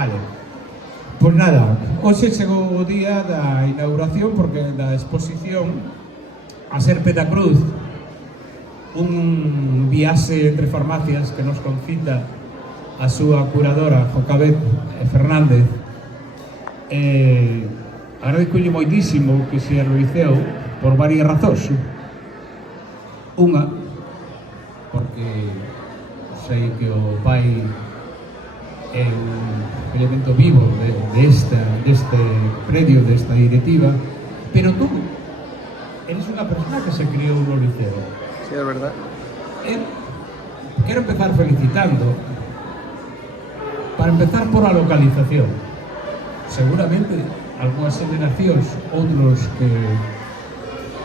Vale. Pois nada, hoxe chegou o día da inauguración porque da exposición A Serpe da Cruz, un viaxe entre farmacias que nos concita a súa curadora, Jocabet Fernández. Agradecolle moitísimo que se realiceu por varias razóns. Unha, porque sei que o pai é un elemento vivo deste predio, desta directiva, pero tú eres unha persona que se criou no liceo. Sí, é verdad. Quero empezar felicitando, para empezar por a localización. Seguramente algunhas generacións, outros que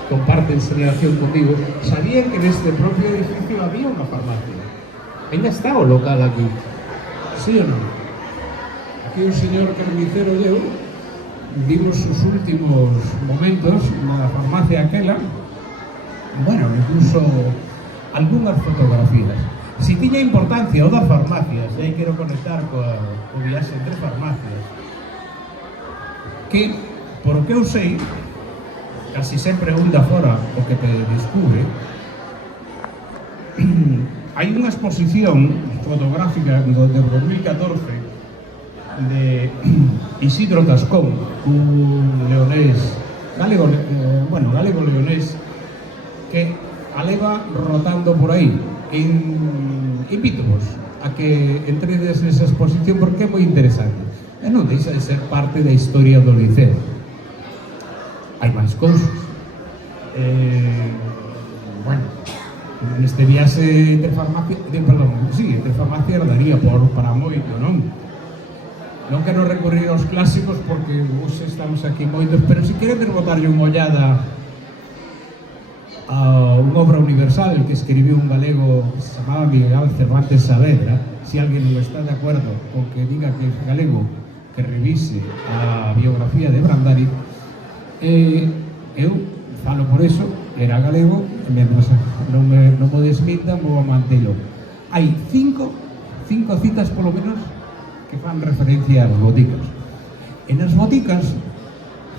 comparten generación contigo, sabían que neste propio edificio había unha farmacia. Ainda está o local aquí. Sí ou non? Aquí un señor carnicero e eu vimos os últimos momentos na farmacia aquela, bueno, incluso algunhas fotografías. Si tiña importancia o das farmacias, e aí quero conectar co viaxe entre farmacias, que, por o que eu sei, casi sempre un da fora o que te descubre, hai unha exposición fotográfica de 2014 de Isidro Tascón, un leonés, galego-leonés, que aleva rotando por aí. Invítevos a que entredes nesa exposición porque é moi interesante. E non deixa de ser parte da historia do liceo. Hai máis cousas. Neste viaxe entre farmacias, entre farmacias daría para moito, non? Non quero recurrir aos clásicos porque hoxe estamos aquí moitos, pero se queredes botarlle unha ollada a unha obra universal que escribiu un galego que se chamaba Miguel Cervantes Saavedra, se alguén non está de acordo con que diga que é galego, que revise a biografía de Brandari, eu falo por eso, era galego, e mentras non mo desmintan, vou a mantelo. Hai cinco citas polo menos que fan referencia ás boticas. E nas boticas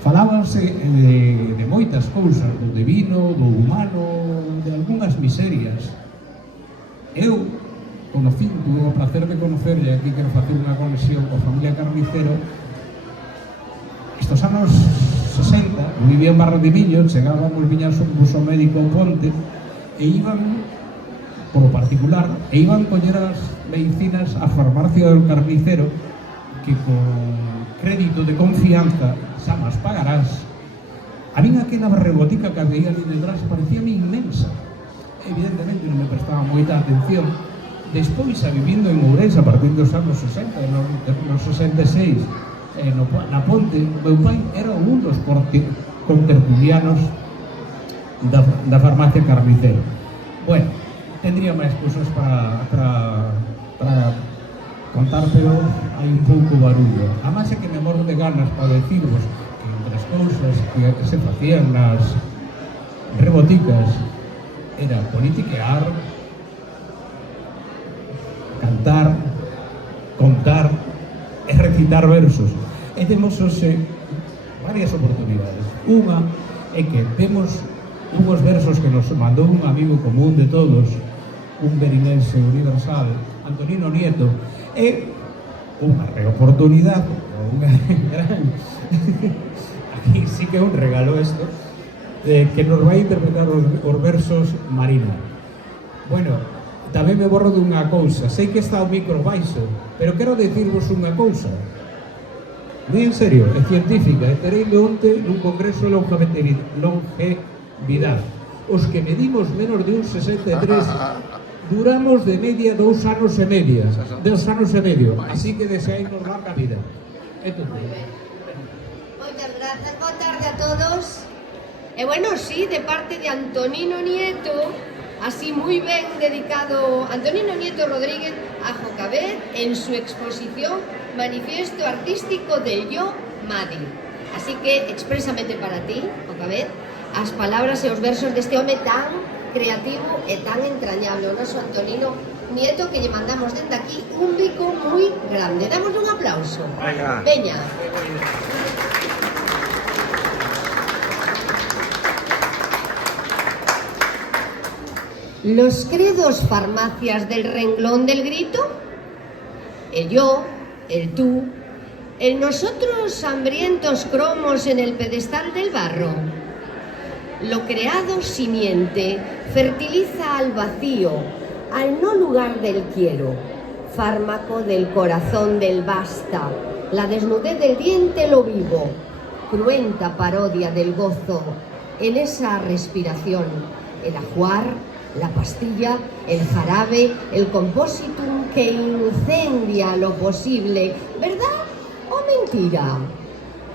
falábanse de moitas cousas, do divino, do humano, de algunhas miserias. Eu tuve o placer de conocer, e aquí quero facer unha conexión coa familia Carnicero, estos anos 60, vivía en Barra de Miño, chegábamos, viñas un buso médico ao ponte, e iban, polo particular, e iban coller as medicinas á farmacia do Carnicero, que con crédito de confianza xa mas pagarás. A min aquela rebotica que había ali detrás parecíame inmensa. Evidentemente non me prestaba moita atención. Despois, a vivindo en Ourense a partir dos anos 60, nos 66, na Ponte, meu pai era un dos contertulianos da farmacia Carnicero. Bueno, tendría máis cousas para contar, pero hai un pouco barullo. A máis é que me morro de ganas para decirvos que entre as cousas que se facían nas reboticas era politiquear, cantar, contar e recitar versos. E temos hoxe varias oportunidades. Unha é que temos unhos versos que nos mandou un amigo común de todos, un berinense universal, Antonino Nieto, e unha reoportunidade, unha gran... Aquí sí que é un regalo isto, que nos vai interpretar os versos Marina. Bueno, tamén me borro dunha cousa, sei que está o micro baixo, pero quero dicirvos unha cousa. Moi en serio, é científica, e terei onte nun congreso de longevidade. Os que medimos menos de 1,63 duramos de media 2 anos e medio, así que deseaimos larga vida. É todo. Moitas grazas, boa tarde a todos. E bueno, sí, de parte de Antonino Nieto, así muy ben dedicado Antonino Nieto Rodríguez a Jocabet en su exposición Manifiesto Artístico del Yo Madi. Así que expresamente para ti, Jocabet, as palabras e os versos deste home tan creativo e tan entrañable, o noso Antonino Nieto, que lle mandamos dende aquí un bico moi grande. Damos un aplauso. Venga. Veña. Los credos farmacias del renglón del grito, el yo, el tú, el nosotros hambrientos cromos en el pedestal del barro. Lo creado simiente fertiliza al vacío, al no lugar del quiero, fármaco del corazón del basta, la desnudez del diente lo vivo, cruenta parodia del gozo en esa respiración, el ajuar, la pastilla, el jarabe, el compositum que incendia lo posible, ¿verdad o mentira?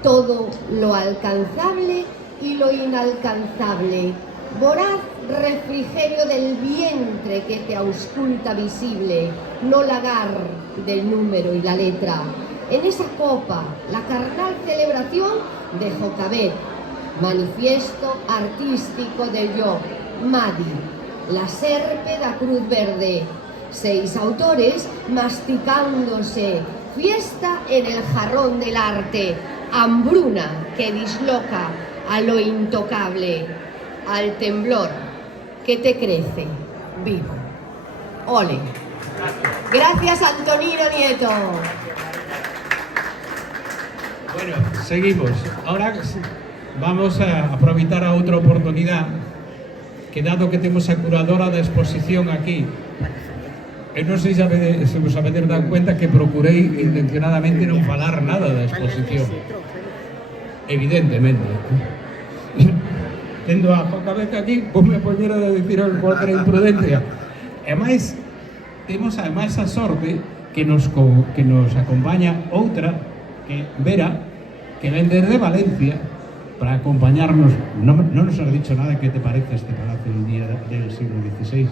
Todo lo alcanzable y lo inalcanzable, voraz refrigerio del vientre que te ausculta visible, no lagar del número y la letra. En esa copa, la carnal celebración de Jocabet, manifiesto artístico del yo, Madi, la serpe da Cruz Verde, 6 autores masticándose, fiesta en el jarrón del arte, hambruna que disloca a lo intocable, al temblor que te crece vivo. Ole. Gracias, Antonino Nieto. Bueno, seguimos. Ahora vamos a aproveitar a outra oportunidade que dado que temos a curadora da exposición aquí, eu non sei se vos habedes dado cuenta que procurei intencionadamente non falar nada da exposición. Evidentemente. Tendo a cabeza aquí, vos me poñera a decir cualquier imprudencia. E máis, temos ademais a sorte que nos acompaña outra, que Vera, que ven desde Valencia, para acompañarnos. No nos has dicho nada. ¿Qué te parece este palacio del día del siglo XVI?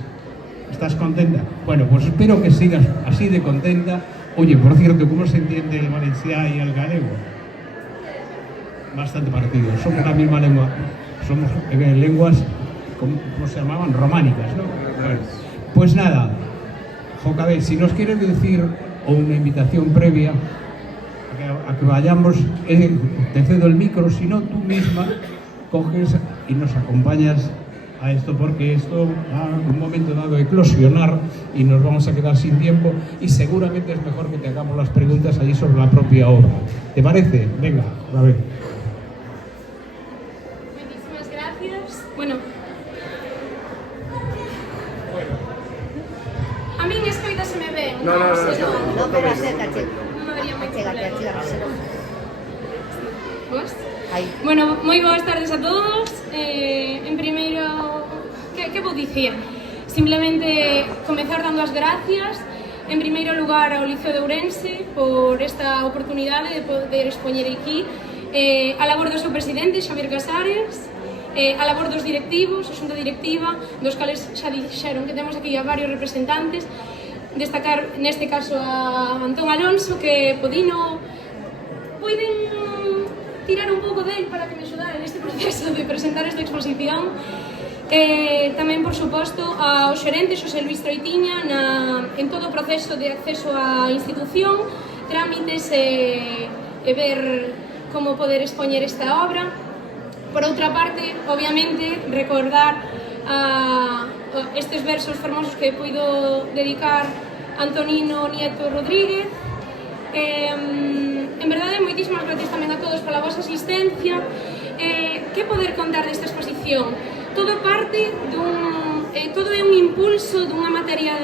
¿Estás contenta? Bueno, pues espero que sigas así de contenta. Oye, por cierto, ¿cómo se entiende el valenciano y el galego? Bastante parecido. Somos la misma lengua. Somos lenguas, ¿cómo se llamaban? Románicas, ¿no? Bueno, pues nada, Jocabet, si nos quieres decir, o una invitación previa a que vayamos, te cedo el micro, si no tú misma coges y nos acompañas a esto, porque esto va a un momento dado a eclosionar y nos vamos a quedar sin tiempo, y seguramente es mejor que te hagamos las preguntas allí sobre la propia obra. ¿Te parece? Venga, a ver. Muchísimas gracias. Bueno, a mí escoita se me ve. No, pero acércate. Non me vería moi Chégate, chégate. Vos? Aí. Bueno, moi boas tardes a todos. En primeiro, que vou dicir? Simplemente comezar dando as gracias, en primeiro lugar ao Liceo de Ourense por esta oportunidade de poder expoñer aquí a labor do seu presidente, Xavier Casares, a labor dos directivos, a xunta directiva, dos cales xa dixeron que temos aquí a varios representantes, destacar neste caso a Antón Alonso, que poiden tirar un pouco del para que me axudara neste proceso de presentar esta exposición. Tamén, por suposto, ao xerente Xosé Luis Troitiña en todo o proceso de acceso á institución, trámites e ver como poder expoñer esta obra. Por outra parte, obviamente, recordar estes versos fermosos que puido dedicar Antonino Nieto Rodríguez. En verdade, moitísimas gracias tamén a todos pola vosa asistencia. Que poder contar desta exposición? Todo parte todo é un impulso dunha materia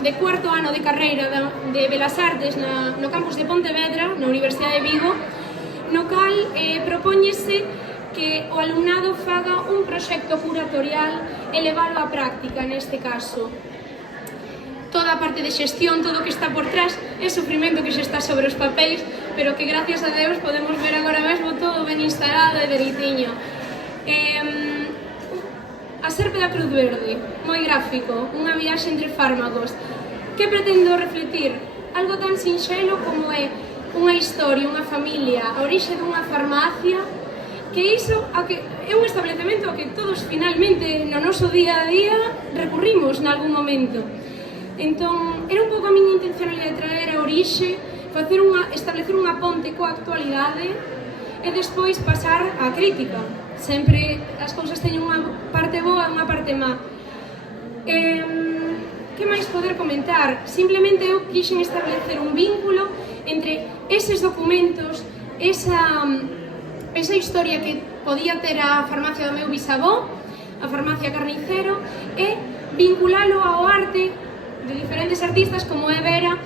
de cuarto ano de carreira de Belas Artes no campus de Pontevedra, na Universidade de Vigo, no cal propóñese que o alumnado faga un proxecto curatorial e leválo á práctica, neste caso. Toda a parte de xestión, todo o que está por trás, é sufrimento que xa está sobre os papéis, pero que gracias a Deus podemos ver agora mesmo todo ben instalado e deritiño. A serpe da Cruz Verde, moi gráfico, unha viaxe entre fármacos. Que pretendo refletir? Algo tan sinxelo como é unha historia, unha familia, a orixe dunha farmacia, que iso é un establecemento ao que todos finalmente no noso día a día recurrimos nalgún momento. Entón, era un pouco a miña intencionalidade de traer a orixe, establecer unha ponte coa actualidade e despois pasar á crítica. Sempre as cousas teñen unha parte boa e unha parte má. Que máis poder comentar? Simplemente eu quixen establecer un vínculo entre eses documentos, esa historia que podía ter a farmacia do meu bisavó, a farmacia Carnicero, e vinculalo ao arte de diferentes artistas como é Vera,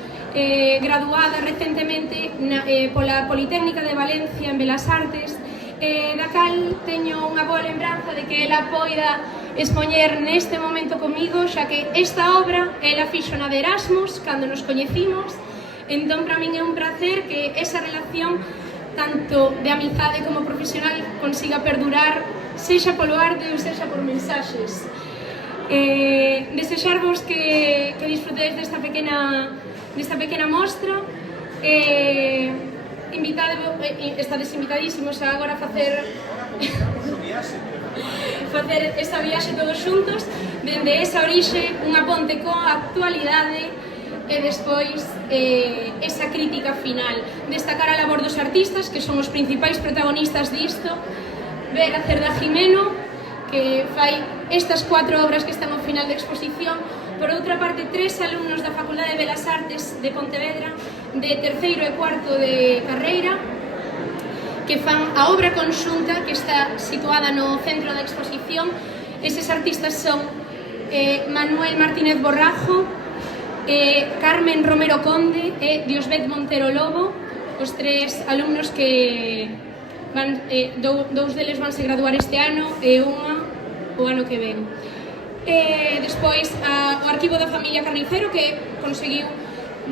graduada recentemente pola Politécnica de Valencia en Belas Artes, da cal teño unha boa lembranza de que ela poida expoñer neste momento comigo, xa que esta obra ela fixo na de Erasmus cando nos coñecimos. Entón, para min é un placer que esa relación tanto de amizade como profesional consiga perdurar, sexa polo arte ou sexa por mensaxes. Desexarvos que disfrutedes desta pequena mostra. Estades invitadísimos a agora facer esta viaxe todos xuntos, dende esa orixe, unha ponte coa actualidade e despois esa crítica final. Destacar a labor dos artistas, que son os principais protagonistas disto. Ver a Cerda Jimeno, que fai estas 4 obras que están ao final da exposición. Por outra parte, 3 alumnos da Facultade de Belas Artes de Pontevedra, de terceiro e cuarto de carreira, que fan a obra conxunta que está situada no centro da exposición. Eses artistas son Manuel Martínez Borrajo, Carmen Romero Conde e Diosbet Montero Lobo, os 3 alumnos que van, dous deles vanse graduar este ano e unha o ano que ven. Despois o arquivo da familia Carnicero, que conseguiu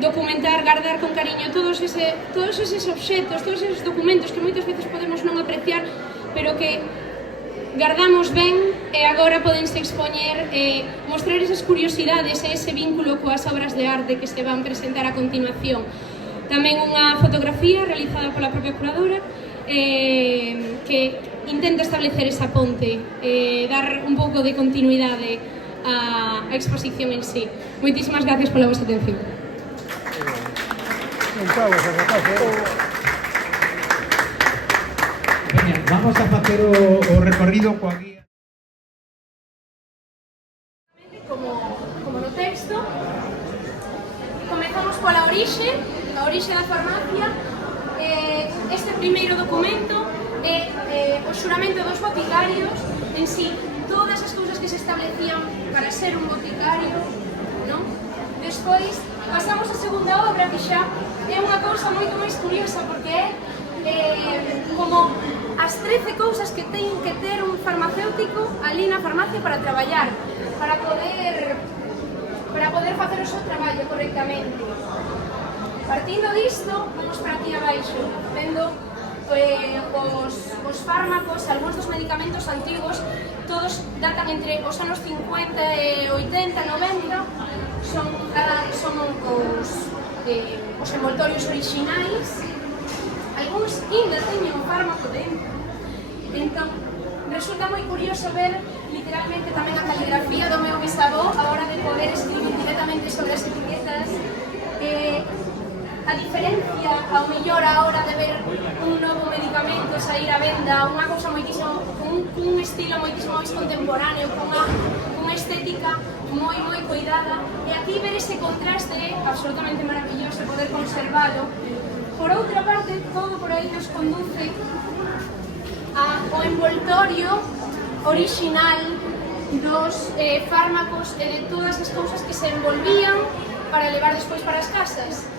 documentar, guardar con cariño todos eses obxetos, todos eses documentos que moitas veces podemos non apreciar, pero que guardamos ben e agora podense expoñer e mostrar esas curiosidades e ese vínculo coas obras de arte que se van presentar a continuación. Tamén unha fotografía realizada pola propia curadora que intenta establecer esa ponte, dar un pouco de continuidade á exposición en sí. Moitísimas gracias pola vosa atención. Veña, vamos a facer o recorrido coa guía. Como no texto, comezamos pola orixe, a orixe da farmacia. Este primeiro documento é o xuramento dos boticarios, en sí, todas as cousas que se establecían para ser un boticario, non? Despois, pasamos a segunda obra, que xa é unha cousa moito máis curiosa, porque é como as 13 cousas que ten que ter un farmacéutico ali na farmacia para traballar, para poder facer o seu traballo correctamente. Partindo disto, vamos para aquí abaixo, vendo os fármacos, algúns dos medicamentos antigos, todos datan entre os anos 50 e 80, 90, son os envoltorios orixinais. Algúns ainda teñen un fármaco dentro. Entón, resulta moi curioso ver literalmente tamén a caligrafía do meu bisavó a hora de poder escribir directamente sobre as etiquetas. A diferencia, ao mellor, a hora de ver un novo medicamento sair á venda, unha cousa moitísimo, un estilo moitísimo máis contemporáneo, cunha estética moi cuidada, e aquí ver ese contraste é absolutamente maravilloso poder conservalo. Por outra parte, todo por aí nos conduce ao envoltorio orixinal dos fármacos e de todas as cousas que se envolvían para levar despois para as casas.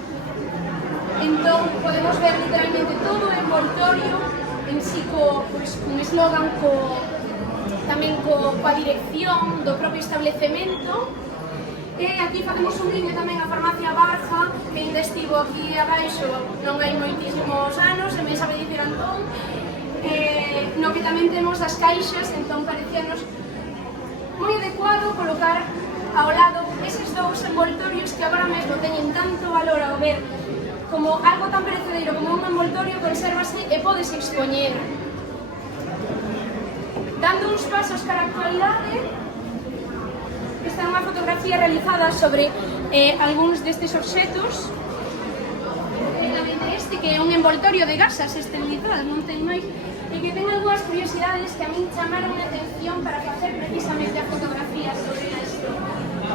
Entón, podemos ver literalmente todo o envoltorio en sí un eslogan tamén coa dirección do propio establecemento. E aquí facemos un guiño tamén a farmacia Barja, que ainda estivo aquí abaixo non hai moitísimos anos, e me sabe dicir Antón, no que tamén temos as caixas. Entón parecíanos moi adecuado colocar ao lado eses dous envoltorios que agora mesmo teñen tanto valor ao ver como algo tan perecedero como un envoltorio, consérvase e pódese expoñer. Dando uns pasos cara a actualidade, esta é unha fotografía realizada sobre algúns destes obxetos, este que é un envoltorio de gasas esterilizadas, non ten máis, e que ten algunhas curiosidades que a min chamaron a atención para facer precisamente a fotografía sobre isto.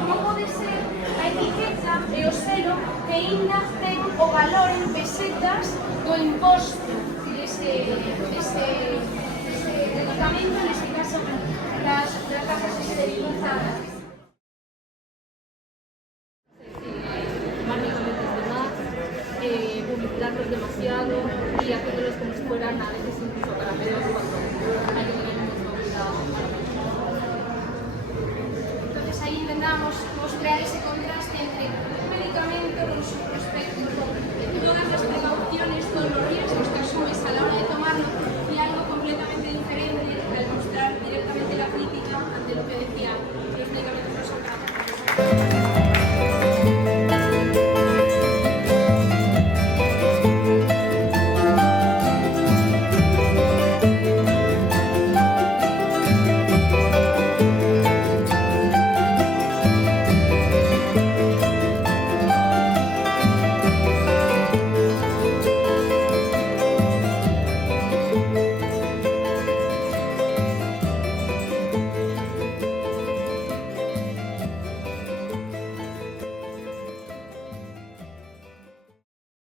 Como pode ser a etiqueta e o selo que ainda ten o valor en pesetas do imposto dese medicamento, neste caso das gasas esterilizadas. Publicitarlos demasiado y hacerlos como si fueran a veces incluso caramelos cuando hay que tener mucho cuidado. Entonces ahí intentamos crear ese contraste entre un medicamento con su prospecto